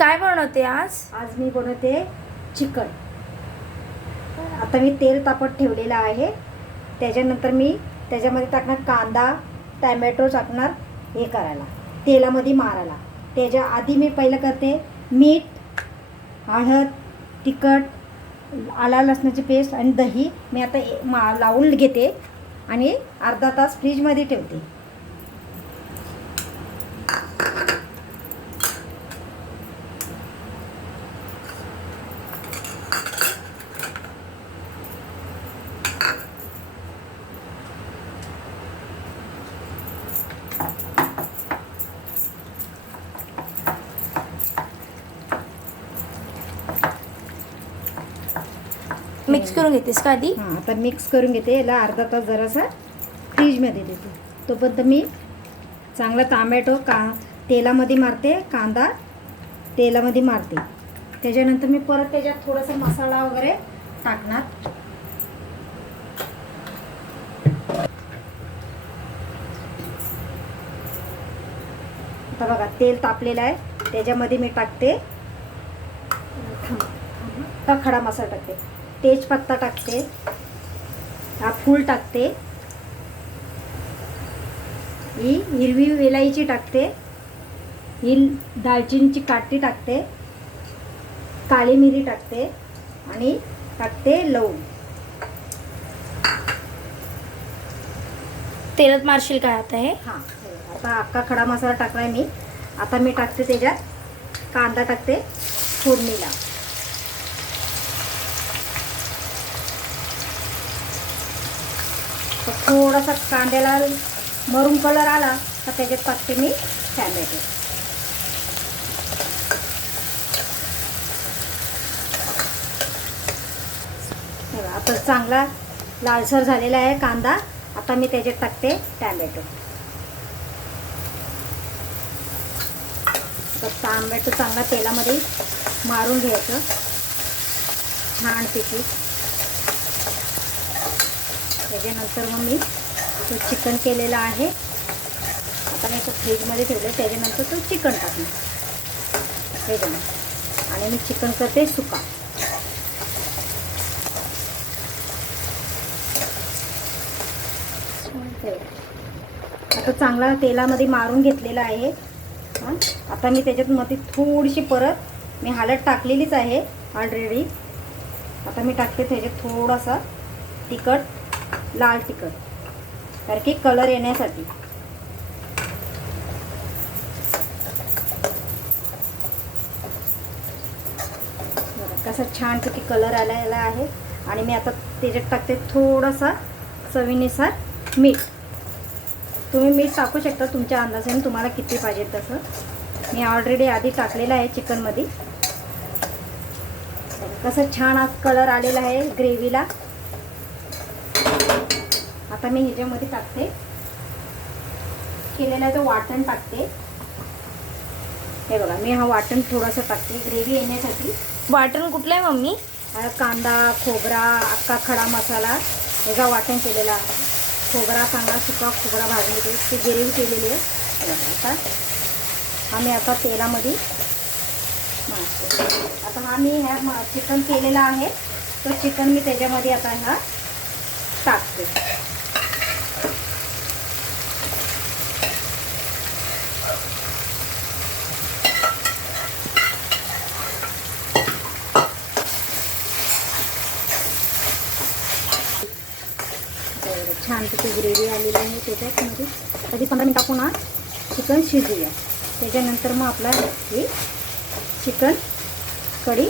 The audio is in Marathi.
काय बनवते आज? आज मी बनवते चिकन. आता मी तेल तापत ठेवलेलं आहे. त्याच्यानंतर मी त्याच्यामध्ये टाकणार कांदा टॅमॅटो टाकणार हे करायला. तेलामध्ये मारायला. त्याच्या आधी मी पहिलं करते मीठ हळद तिखट आला लसणाची पेस्ट आणि दही मी आता ए- मा लावून घेते आणि अर्धा तास फ्रीजमध्ये ठेवते. मिक्स करून घेतेस का आधी? हां आता मिक्स करून घेते. याला अर्धा तास जरासा फ्रीजमध्ये देते. तोपर्यंत मी चांगला टोमॅटो का तेलामध्ये मारते कांदा तेलामध्ये मारते. त्याच्यानंतर मी परत त्याच्यात थोडासा मसाला वगैरे टाकणार. आता बघा तेल तापलेलं आहे. त्याच्यामध्ये मी टाकते. आता खडा मसाला टाकते. तेजपत्ता टाकते. हा फूल टाकते. ही हिरवी वेलाईची टाकते. ही दालचिनीची काठी टाकते. काळी मिरी टाकते. आणि टाकते लवंग. तेलात मारशील काय आता हे? हां. आता अख्खा खडा मसाला टाकलाय मी. आता मी टाकते त्याच्यात कांदा टाकते फोडणीला. तर थोडासा कांद्याला मरून कलर आला तर त्याच्यात टाकते मी टॅमॅटो. आता चांगला लालसर झालेला आहे कांदा. आता मी त्याच्यात टाकते टॅमॅटो. तर टॅमॅटो चांगला तेलामध्ये मारून घ्यायचं. छानपैकी त्याच्यानंतर मग मी तो चिकन केलेला आहे. आता मी तो फ्रीजमध्ये ठेवलं त्याच्यानंतर तो चिकन टाकणार. त्याच्यानंतर आणि मी चिकन करते सुका. आता चांगला तेलामध्ये मारून घेतलेला आहे. हां आता मी त्याच्यात मध्ये थोडीशी परत मी हळद टाकलेलीच आहे ऑलरेडी आता मी टाकते त्याच्यात थोडासा तिखट लाल तिखट. कारण की कलर येण्यासाठी. बघा, कसा छानपैकी कलर आलेला आहे. आणि मी आता त्याच्यात टाकते थोडासा चवीनुसार मीठ. तुम्ही मीठ टाकू शकता तुमच्या अंदाजाने तुम्हाला किती पाहिजे तसं. मी ऑलरेडी आधी टाकलेलं आहे चिकनमध्ये कसं छान आज कलर आलेला आहे ग्रेव्हीला आता मी ह्याच्यामध्ये टाकते. केलेलं आहे तो वाटण टाकते. हे बघा मी हा वाटण थोडंसं टाकते ग्रेव्ही येण्यासाठी. वाटण कुठलं आहे मम्मी? हा कांदा खोबरा अख्खा खडा मसाला. याचा वाटण केलेला आहे. खोबरा चांगला सुका खोबरा भाजून घेते ती ग्रेव्ही केलेली आहे. आता आम्ही आता तेलामध्ये मारते आता हा मी ह्या म- चिकन केलेला आहे. तो चिकन मी त्याच्यामध्ये आता ह्या टाकते. बरं, छानपैकी ग्रेव्ही आलेली आहे त्याच्यामध्ये. कधी पंधरा मिनटं टाकून चिकन शिजूया. त्याच्यानंतर मग आपला हे चिकन कढी